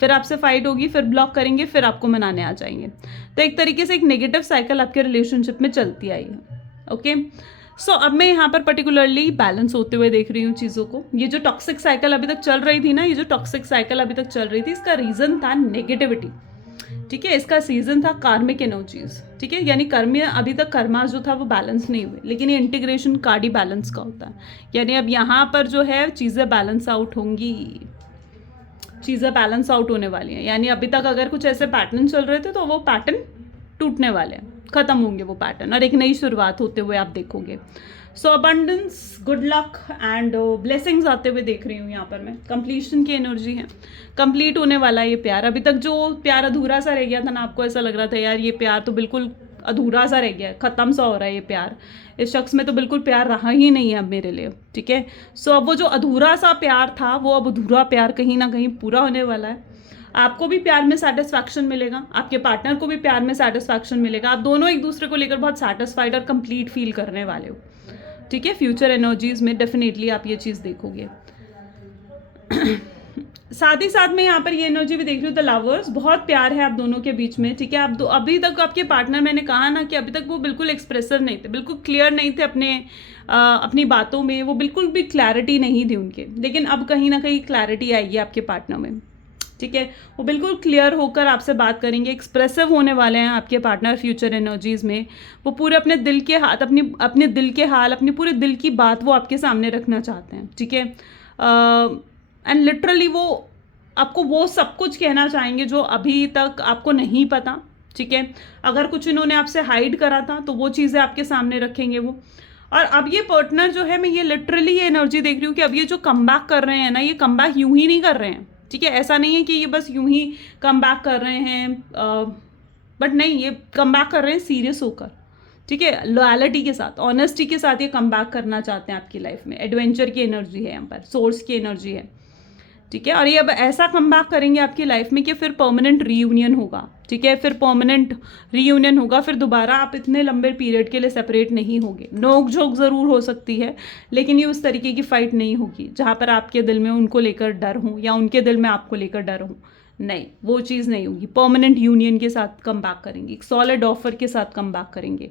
फिर आपसे फाइट होगी, फिर ब्लॉक करेंगे, फिर आपको मनाने आ जाएंगे। तो एक तरीके से एक नेगेटिव साइकिल आपके रिलेशनशिप में चलती आई है, ओके। सो अब मैं यहाँ पर पर्टिकुलरली बैलेंस होते हुए देख रही हूँ चीज़ों को। ये जो टॉक्सिक साइकिल अभी तक चल रही थी ना, ये जो टॉक्सिक साइकिल अभी तक चल रही थी, इसका रीज़न था नेगेटिविटी, ठीक है। इसका सीजन था कार्मिक एनर्जीज, ठीक है। यानी कर्म, अभी तक कर्मा जो था वो बैलेंस नहीं हुए, लेकिन ये इंटीग्रेशन कार्ड ही बैलेंस का होता है। यानी अब यहाँ पर जो है चीज़ें बैलेंस आउट होंगी, चीज़ें बैलेंस आउट होने वाली हैं। यानी अभी तक अगर कुछ ऐसे पैटर्न चल रहे थे तो वो पैटर्न टूटने वाले हैं, खत्म होंगे वो पैटर्न, और एक नई शुरुआत होते हुए आप देखोगे। So abundance, good luck and blessings आते हुए देख रही हूँ यहाँ पर मैं। कंप्लीशन की एनर्जी है, कंप्लीट होने वाला है ये प्यार। अभी तक जो प्यार अधूरा सा रह गया था ना, आपको ऐसा लग रहा था यार ये प्यार तो बिल्कुल अधूरा सा रह गया है, ख़त्म सा हो रहा है ये प्यार, इस शख्स में तो बिल्कुल प्यार रहा ही नहीं है अब मेरे लिए, ठीक है। सो अब वो जो अधूरा सा प्यार था, वो अब अधूरा प्यार कहीं ना कहीं पूरा होने वाला है। आपको भी प्यार में सेटिस्फैक्शन मिलेगा, आपके पार्टनर को भी प्यार में सेटिस्फैक्शन मिलेगा। आप दोनों एक दूसरे को लेकर बहुत सेटिस्फाइड और कंप्लीट फील करने वाले हो, ठीक है। फ्यूचर एनर्जीज में डेफिनेटली आप ये चीज़ देखोगे। साथ ही साथ में यहाँ पर ये एनर्जी भी देख रही हूँ, द लवर्स, बहुत प्यार है आप दोनों के बीच में, ठीक है। आप अभी तक आपके पार्टनर, मैंने कहा ना कि अभी तक वो बिल्कुल एक्सप्रेसिव नहीं थे, बिल्कुल क्लियर नहीं थे अपनी बातों में, वो बिल्कुल भी क्लैरिटी नहीं थी उनके। लेकिन अब कहीं ना कहीं क्लैरिटी आएगी आपके पार्टनर में, ठीक है। वो बिल्कुल क्लियर होकर आपसे बात करेंगे, एक्सप्रेसिव होने वाले हैं आपके पार्टनर फ्यूचर एनर्जीज में। वो पूरे अपने दिल के हाथ, अपने दिल के हाल, अपनी पूरे दिल की बात वो आपके सामने रखना चाहते हैं, ठीक है। एंड लिटरली वो आपको वो सब कुछ कहना चाहेंगे जो अभी तक आपको नहीं पता, ठीक है। अगर कुछ इन्होंने आपसे हाइड करा था तो वो चीज़ें आपके सामने रखेंगे वो। और अब ये पार्टनर जो है, मैं ये लिटरली ये एनर्जी देख रही हूँ कि अब ये जो कम बैक कर रहे हैं ना, ये कम बैक यूं ही नहीं कर रहे हैं, ठीक है। ऐसा नहीं है कि ये बस यूं ही कम बैक कर रहे हैं, बट नहीं, ये कम बैक कर रहे हैं सीरियस होकर, ठीक है, लॉयलिटी के साथ, ऑनेस्टी के साथ ये कम बैक करना चाहते हैं आपकी लाइफ में। एडवेंचर की एनर्जी है यहाँ पर, सोर्स की एनर्जी है, ठीक है। और ये अब ऐसा कम बैक करेंगे आपकी लाइफ में कि फिर परमानेंट रीयूनियन होगा, ठीक है। फिर परमानेंट रीयूनियन होगा, फिर दोबारा आप इतने लंबे पीरियड के लिए सेपरेट नहीं होंगे। नोक झोंक ज़रूर हो सकती है, लेकिन ये उस तरीके की फाइट नहीं होगी जहाँ पर आपके दिल में उनको लेकर डर हो या उनके दिल में आपको लेकर डर हो। नहीं, वो चीज़ नहीं होगी। परमानेंट यूनियन के साथ कम बैक करेंगे, एक सॉलिड ऑफर के साथ कम बैक करेंगे।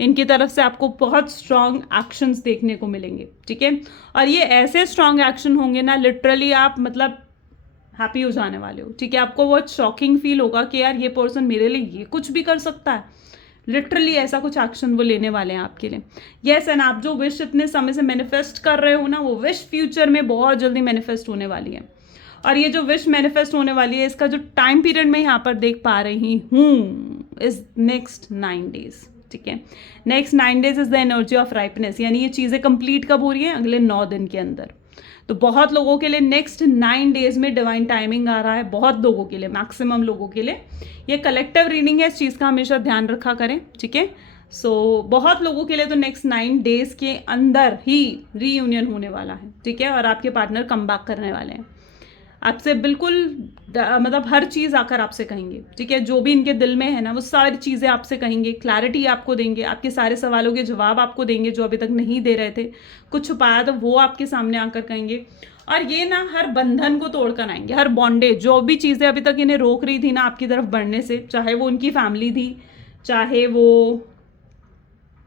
इनकी तरफ से आपको बहुत स्ट्रांग एक्शंस देखने को मिलेंगे, ठीक है। और ये ऐसे स्ट्रांग एक्शन होंगे ना, लिटरली आप मतलब हैप्पी हो जाने वाले हो, ठीक है। आपको बहुत शॉकिंग फील होगा कि यार ये पर्सन मेरे लिए ये कुछ भी कर सकता है। लिटरली ऐसा कुछ एक्शन वो लेने वाले हैं आपके लिए। यस, एंड आप जो विश इतने समय से मैनिफेस्ट कर रहे हो ना, वो विश फ्यूचर में बहुत जल्दी मैनिफेस्ट होने वाली है। और ये जो विश मैनिफेस्ट होने वाली है, इसका जो टाइम पीरियड मैं यहाँ पर देख पा रही हूँ इज नेक्स्ट 9 डेज, ठीक है। Next 9 days is the energy of ripeness, यानी ये चीज़ें कंप्लीट कब हो रही है? अगले 9 दिन के अंदर। तो बहुत लोगों के लिए नेक्स्ट 9 डेज में डिवाइन टाइमिंग आ रहा है, बहुत लोगों के लिए, मैक्सिमम लोगों के लिए। ये कलेक्टिव रीडिंग है, इस चीज़ का हमेशा ध्यान रखा करें, ठीक है। सो बहुत लोगों के लिए तो नेक्स्ट 9 डेज के अंदर ही रीयूनियन होने वाला है, ठीक है। और आपके पार्टनर कम बैक करने वाले हैं आपसे, बिल्कुल मतलब हर चीज़ आकर आपसे कहेंगे, ठीक है। जो भी इनके दिल में है ना, वो सारी चीज़ें आपसे कहेंगे, क्लैरिटी आपको देंगे, आपके सारे सवालों के जवाब आपको देंगे जो अभी तक नहीं दे रहे थे। कुछ छुपाया तो वो आपके सामने आकर कहेंगे। और ये ना हर बंधन को तोड़ कर आएंगे, हर बॉन्डेज, जो भी चीज़ें अभी तक इन्हें रोक रही थी ना आपकी तरफ बढ़ने से, चाहे वो उनकी फैमिली थी, चाहे वो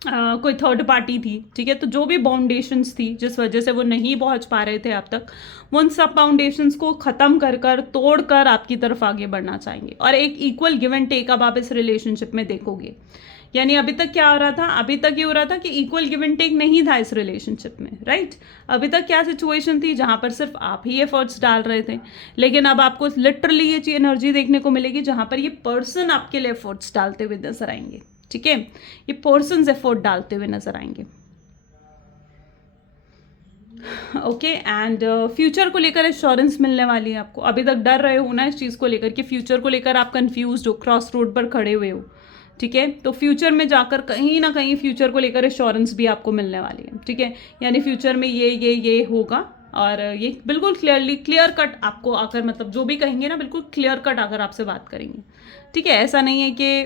कोई थर्ड पार्टी थी, ठीक है। तो जो भी बाउंडेशंस थी जिस वजह से वो नहीं पहुंच पा रहे थे अब तक, वो उन सब बाउंडेशंस को ख़त्म कर कर तोड़ कर आपकी तरफ आगे बढ़ना चाहेंगे। और एक इक्वल गिव एंड टेक अब आप इस रिलेशनशिप में देखोगे। यानी अभी तक क्या हो रहा था? अभी तक ये हो रहा था कि इक्वल गिव एंड टेक नहीं था इस रिलेशनशिप में, राइट। अभी तक क्या सिचुएशन थी जहाँ पर सिर्फ आप ही एफर्ट्स डाल रहे थे, लेकिन अब आपको लिटरली ये चीज एनर्जी देखने को मिलेगी जहाँ पर ये पर्सन आपके लिए एफर्ट्स डालते हुए नजर आएंगे, ठीक है। ये पर्सन एफर्ट डालते हुए नजर आएंगे, ओके। एंड फ्यूचर को लेकर एश्योरेंस मिलने वाली है आपको। अभी तक डर रहे हो ना इस चीज़ को लेकर कि फ्यूचर को लेकर आप कंफ्यूज हो, क्रॉस रोड पर खड़े हुए हो, ठीक है। तो फ्यूचर में जाकर कहीं ना कहीं फ्यूचर को लेकर एश्योरेंस भी आपको मिलने वाली है, ठीक है। यानी फ्यूचर में ये होगा, और ये बिल्कुल क्लियर कट आपको आकर, मतलब जो भी कहेंगे ना, बिल्कुल क्लियर कट आकर आपसे बात करेंगे, ठीक है। ऐसा नहीं है कि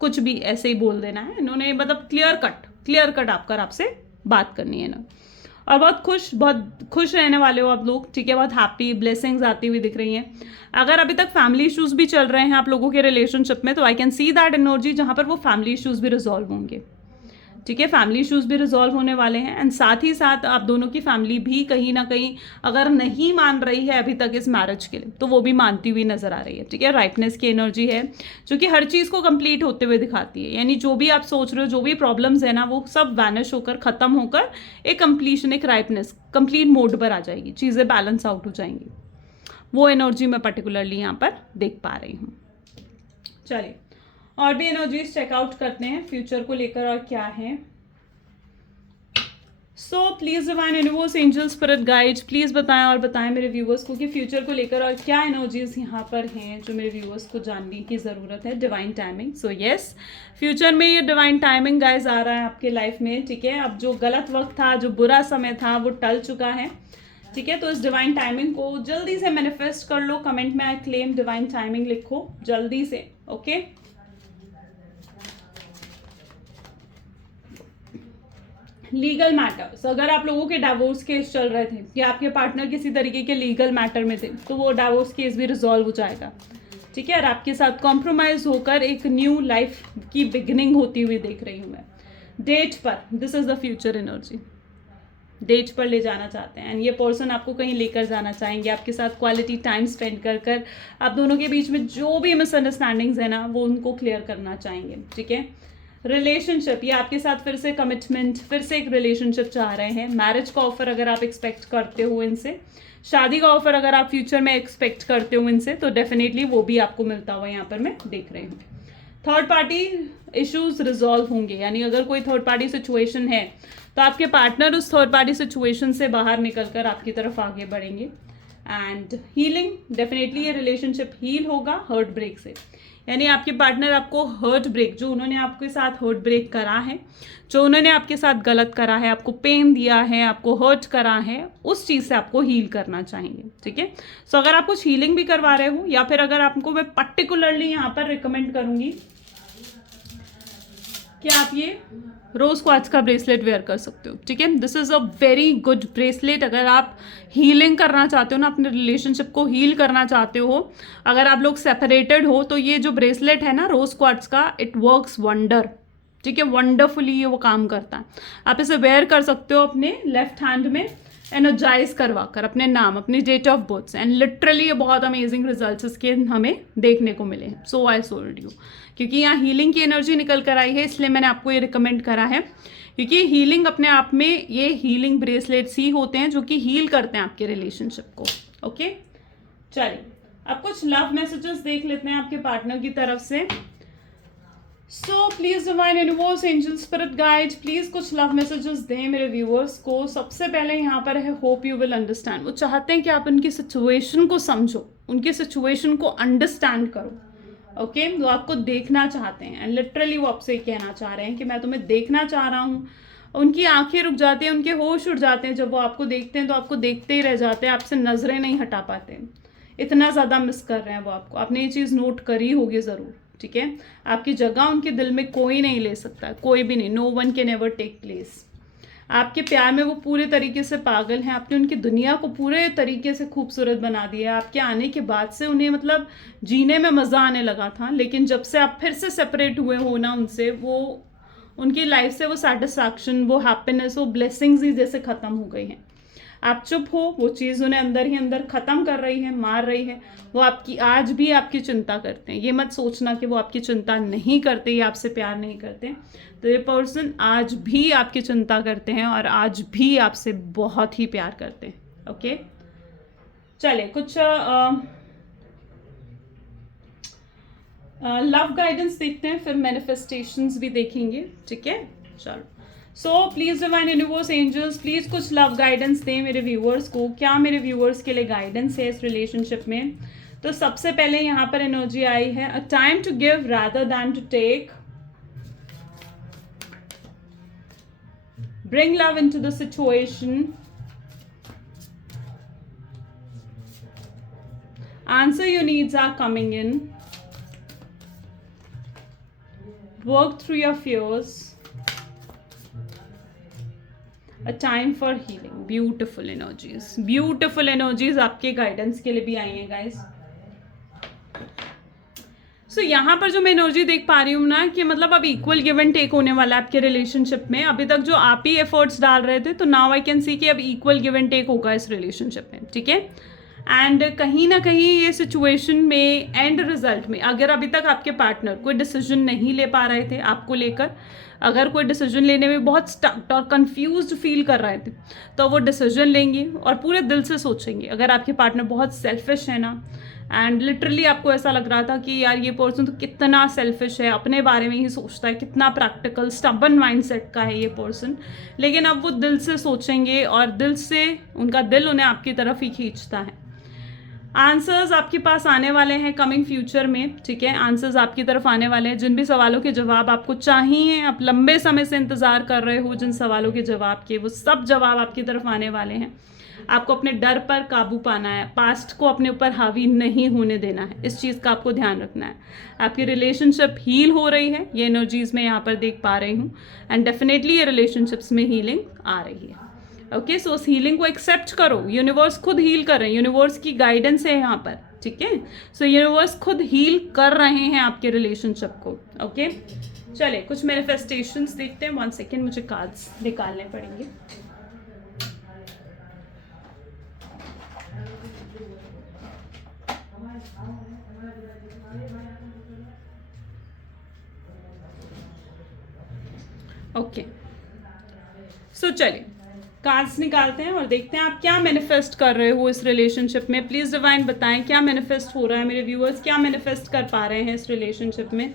कुछ भी ऐसे ही बोल देना है इन्होंने, मतलब क्लियर कट आपसे बात करनी है ना। और बहुत खुश रहने वाले हो आप लोग, ठीक है। बहुत हैप्पी, ब्लेसिंग्स आती हुई दिख रही हैं। अगर अभी तक फैमिली इश्यूज भी चल रहे हैं आप लोगों के रिलेशनशिप में, तो आई कैन सी दैट एनर्जी जहाँ पर वो फैमिली इश्यूज भी रिजॉल्व होंगे, ठीक है। फैमिली इश्यूज भी रिजॉल्व होने वाले हैं। एंड साथ ही साथ आप दोनों की फैमिली भी कहीं ना कहीं अगर नहीं मान रही है अभी तक इस मैरिज के लिए, तो वो भी मानती हुई नजर आ रही है, ठीक है। राइपनेस की एनर्जी है जो कि हर चीज़ को कंप्लीट होते हुए दिखाती है। यानी जो भी आप सोच रहे हो, जो भी प्रॉब्लम्स है ना, वो सब वैनिश होकर, खत्म होकर एक कंप्लीशन, एक राइपनेस, कंप्लीट मोड पर आ जाएगी, चीज़ें बैलेंस आउट हो जाएंगी। वो एनर्जी मैं पर्टिकुलरली यहाँ पर देख पा रही हूँ। चलिए और भी एनर्जीज चेकआउट करते हैं फ्यूचर को लेकर और क्या है। सो please divine universe, angel, spirit guide, please बताएं मेरे व्यूवर्स को कि फ्यूचर को लेकर और क्या एनर्जीज यहाँ पर हैं जो मेरे व्यूवर्स को जानने की ज़रूरत है। Divine timing, so yes, future में ये डिवाइन टाइमिंग गाइज आ रहा है आपके लाइफ में, ठीक है। अब जो गलत वक्त था, जो बुरा समय था, वो टल चुका है, ठीक है। तो इस डिवाइन टाइमिंग को जल्दी से मैनिफेस्ट कर लो। कमेंट में आई क्लेम डिवाइन टाइमिंग लिखो जल्दी से, ओके। लीगल मैटर्स, अगर आप लोगों के डाइवोर्स केस चल रहे थे या आपके पार्टनर किसी तरीके के लीगल मैटर में थे, तो वो डाइवोर्स केस भी रिजॉल्व हो जाएगा, ठीक है। और आपके साथ कॉम्प्रोमाइज होकर एक न्यू लाइफ की बिगिनिंग होती हुई देख रही हूँ मैं। डेट पर, this is the future energy, date पर ले जाना चाहते हैं। एंड ये पर्सन आपको कहीं लेकर जाना चाहेंगे, आपके साथ क्वालिटी टाइम स्पेंड कर कर आप दोनों के बीच में जो भी मिसअंडरस्टैंडिंग्स है ना, वो उनको क्लियर करना चाहेंगे, ठीक है। रिलेशनशिप, ये आपके साथ फिर से कमिटमेंट, फिर से एक रिलेशनशिप चाह रहे हैं। मैरिज का ऑफर अगर आप एक्सपेक्ट करते हो इनसे, शादी का ऑफर अगर आप फ्यूचर में एक्सपेक्ट करते हो इनसे तो डेफिनेटली वो भी आपको मिलता हुआ यहाँ पर मैं देख रही हूँ। थर्ड पार्टी इश्यूज रिजॉल्व होंगे, यानी अगर कोई थर्ड पार्टी सिचुएशन है तो आपके पार्टनर उस थर्ड पार्टी सिचुएशन से बाहर निकलकर आपकी तरफ आगे बढ़ेंगे। एंड हीलिंग, डेफिनेटली ये रिलेशनशिप हील होगा हर्ट ब्रेक से, यानी आपके पार्टनर आपको हर्ट ब्रेक, जो उन्होंने आपके साथ हर्ट ब्रेक करा है, जो उन्होंने आपके साथ गलत करा है, आपको पेन दिया है, आपको हर्ट करा है, उस चीज़ से आपको हील करना चाहेंगे। ठीक है, सो अगर आप कुछ हीलिंग भी करवा रहे हो या फिर अगर आपको मैं पर्टिकुलरली यहाँ पर रिकमेंड करूँगी कि आप ये रोज क्वार्ट्ज का ब्रेसलेट वेयर कर सकते हो। ठीक है, this is a very good bracelet अगर आप हीलिंग करना चाहते हो ना, अपने रिलेशनशिप को हील करना चाहते हो, अगर आप लोग सेपरेटेड हो तो ये जो ब्रेसलेट है ना रोज क्वार्ट्ज का, इट वर्क्स वंडर। ठीक है, वंडरफुली ये वो काम करता है। आप इसे वेयर कर सकते हो अपने लेफ्ट हैंड में एनर्जाइज करवा कर अपने नाम, अपनी date of birth, and literally ये बहुत अमेजिंग रिजल्ट्स इसके हमें देखने को मिले। सो आई सोल्ड यू, क्योंकि यहाँ हीलिंग की एनर्जी निकल कर आई है, इसलिए मैंने आपको ये रिकमेंड करा है, क्योंकि हीलिंग अपने आप में ये हीलिंग ब्रेसलेट्स ही होते हैं जो कि हील करते हैं आपके रिलेशनशिप को। ओके, चलिए अब कुछ लव मैसेजेस देख लेते हैं आपके पार्टनर की तरफ से। सो please divine universe, angel, spirit guide, please कुछ लव मैसेजेस दें मेरे व्यूअर्स को। सबसे पहले यहाँ पर है होप यू विल अंडरस्टैंड। वो चाहते हैं कि आप उनकी सिचुएशन को समझो, उनकी सिचुएशन को अंडरस्टैंड करो। ओके, वो आपको देखना चाहते हैं एंड लिटरली वो आपसे कहना चाह रहे हैं कि मैं तुम्हें देखना चाह रहा हूँ। उनकी आंखें रुक जाती हैं, उनके होश उड़ जाते हैं जब वो आपको देखते हैं, तो आपको देखते ही रह जाते हैं, आपसे नजरें नहीं हटा पाते, इतना ज़्यादा मिस कर रहे हैं वो आपको। आपने ये चीज़ नोट करी होगी ज़रूर। ठीक है, आपकी जगह उनके दिल में कोई नहीं ले सकता, कोई भी नहीं, no one can ever take place. आपके प्यार में वो पूरे तरीके से पागल हैं, आपने उनकी दुनिया को पूरे तरीके से खूबसूरत बना दिया। आपके आने के बाद से उन्हें मतलब जीने में मज़ा आने लगा था, लेकिन जब से आप फिर से सेपरेट हुए हो ना उनसे, वो उनकी लाइफ से वो सेटिस्फैक्शन, वो हैप्पीनेस, वो ब्लेसिंग्स ही जैसे ख़त्म हो गई हैं। आप चुप हो, वो चीज़ उन्हें अंदर ही अंदर ख़त्म कर रही है, मार रही है। वो आपकी आज भी आपकी चिंता करते हैं, ये मत सोचना कि वो आपकी चिंता नहीं करते या आपसे प्यार नहीं करते। तो ये पर्सन आज भी आपकी चिंता करते हैं और आज भी आपसे बहुत ही प्यार करते हैं। ओके, चले कुछ लव गाइडेंस देखते हैं, फिर मैनिफेस्टेशंस भी देखेंगे। ठीक है, चलो। So please divine universe, angels, please कुछ लव गाइडेंस दें मेरे व्यूअर्स को। क्या मेरे व्यूअर्स के लिए गाइडेंस है इस रिलेशनशिप में? तो सबसे पहले यहाँ पर एनर्जी आई है, a time to give rather than to take, bring love into the situation, answer your needs are coming in, work through your fears, a time for healing. Beautiful energies, beautiful energies आपके guidance के लिए भी आई हैं guys. सो यहाँ पर जो मैं energy देख पा रही हूँ ना, कि मतलब अब इक्वल गिव एंड टेक होने वाला है आपके रिलेशनशिप में। अभी तक जो आप ही एफर्ट्स डाल रहे थे, तो नाउ आई कैन सी कि अब इक्वल गिव एंड टेक होगा इस रिलेशनशिप में। ठीक है, एंड कहीं ना कहीं ये सिचुएशन में एंड रिजल्ट में, अगर अभी तक आपके पार्टनर कोई डिसीजन नहीं ले पा रहे थे आपको लेकर, अगर कोई डिसीजन लेने में बहुत स्टक्ड और कंफ्यूज्ड फील कर रहे थे, तो वो डिसीजन लेंगे और पूरे दिल से सोचेंगे। अगर आपके पार्टनर बहुत सेल्फिश है ना, एंड लिटरली आपको ऐसा लग रहा था कि यार ये पर्सन तो कितना सेल्फिश है, अपने बारे में ही सोचता है, कितना प्रैक्टिकल स्टबन माइंडसेट का है ये पर्सन, लेकिन अब वो दिल से सोचेंगे और दिल से उनका दिल उन्हें आपकी तरफ ही खींचता है। आंसर्स आपके पास आने वाले हैं कमिंग फ्यूचर में। ठीक है, आंसर्स आपकी तरफ आने वाले हैं। जिन भी सवालों के जवाब आपको चाहिए, आप लंबे समय से इंतज़ार कर रहे हो जिन सवालों के जवाब के, वो सब जवाब आपकी तरफ आने वाले हैं। आपको अपने डर पर काबू पाना है, पास्ट को अपने ऊपर हावी नहीं होने देना है, इस चीज़ का आपको ध्यान रखना है। आपकी रिलेशनशिप हील हो रही है, ये एनर्जीज मैं यहाँ पर देख पा रही हूँ, एंड डेफिनेटली ये रिलेशनशिप्स में हीलिंग आ रही है। ओके, सो उस हीलिंग को एक्सेप्ट करो। यूनिवर्स खुद हील कर रहे हैं, यूनिवर्स की गाइडेंस है यहाँ पर। ठीक है, सो यूनिवर्स खुद हील कर रहे हैं आपके रिलेशनशिप को। ओके, चले कुछ मैनिफेस्टेशंस देखते हैं। 1 सेकेंड, मुझे कार्ड्स निकालने पड़ेंगे। ओके, सो चलिए कार्ड्स निकालते हैं और देखते हैं आप क्या मैनिफेस्ट कर रहे हो इस रिलेशनशिप में। प्लीज़ डिवाइन बताएं क्या मैनिफेस्ट हो रहा है, मेरे व्यूअर्स क्या मैनिफेस्ट कर पा रहे हैं इस रिलेशनशिप में।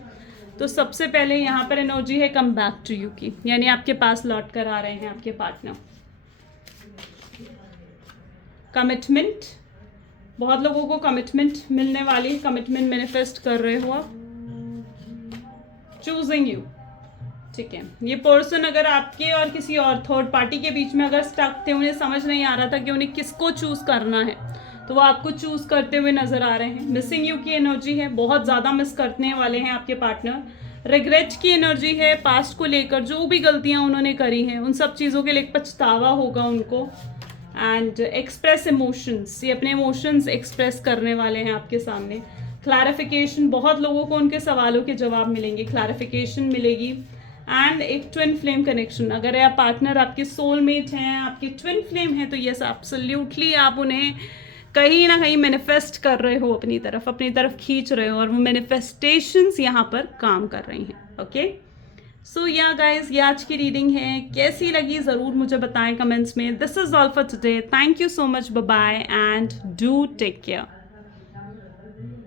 तो सबसे पहले यहाँ पर एनर्जी है कम बैक टू यू की, यानी आपके पास लौट कर आ रहे हैं आपके पार्टनर। कमिटमेंट, बहुत लोगों को कमिटमेंट मिलने वाली, कमिटमेंट मैनिफेस्ट कर रहे हो आप। चूजिंग यू, ठीक है। ये पर्सन अगर आपके और किसी और थर्ड पार्टी के बीच में अगर स्टक थे, उन्हें समझ नहीं आ रहा था कि उन्हें किसको चूज करना है, तो वो आपको चूज करते हुए नजर आ रहे हैं। मिसिंग यू की एनर्जी है, बहुत ज़्यादा मिस करने वाले हैं आपके पार्टनर। रिग्रेट की एनर्जी है, पास्ट को लेकर जो भी गलतियां उन्होंने करी हैं उन सब चीज़ों के लिए पछतावा होगा उनको। एंड एक्सप्रेस इमोशंस, ये अपने इमोशंस एक्सप्रेस करने वाले हैं आपके सामने। क्लैरिफिकेशन, बहुत लोगों को उनके सवालों के जवाब मिलेंगे, क्लैरिफिकेशन मिलेगी। एंड एक ट्विन फ्लेम कनेक्शन, अगर आप पार्टनर आपके सोलमेट हैं, आपके ट्विन फ्लेम हैं, तो यस एब्सोल्युटली आप उन्हें कहीं ना कहीं मैनिफेस्ट कर रहे हो, अपनी तरफ खींच रहे हो, और वो मैनिफेस्टेशंस यहाँ पर काम कर रही हैं। ओके, सो या गाइज, ये आज की रीडिंग है, कैसी लगी ज़रूर मुझे बताएं कमेंट्स में। This is all for today, thank you so much, bye bye and do take care.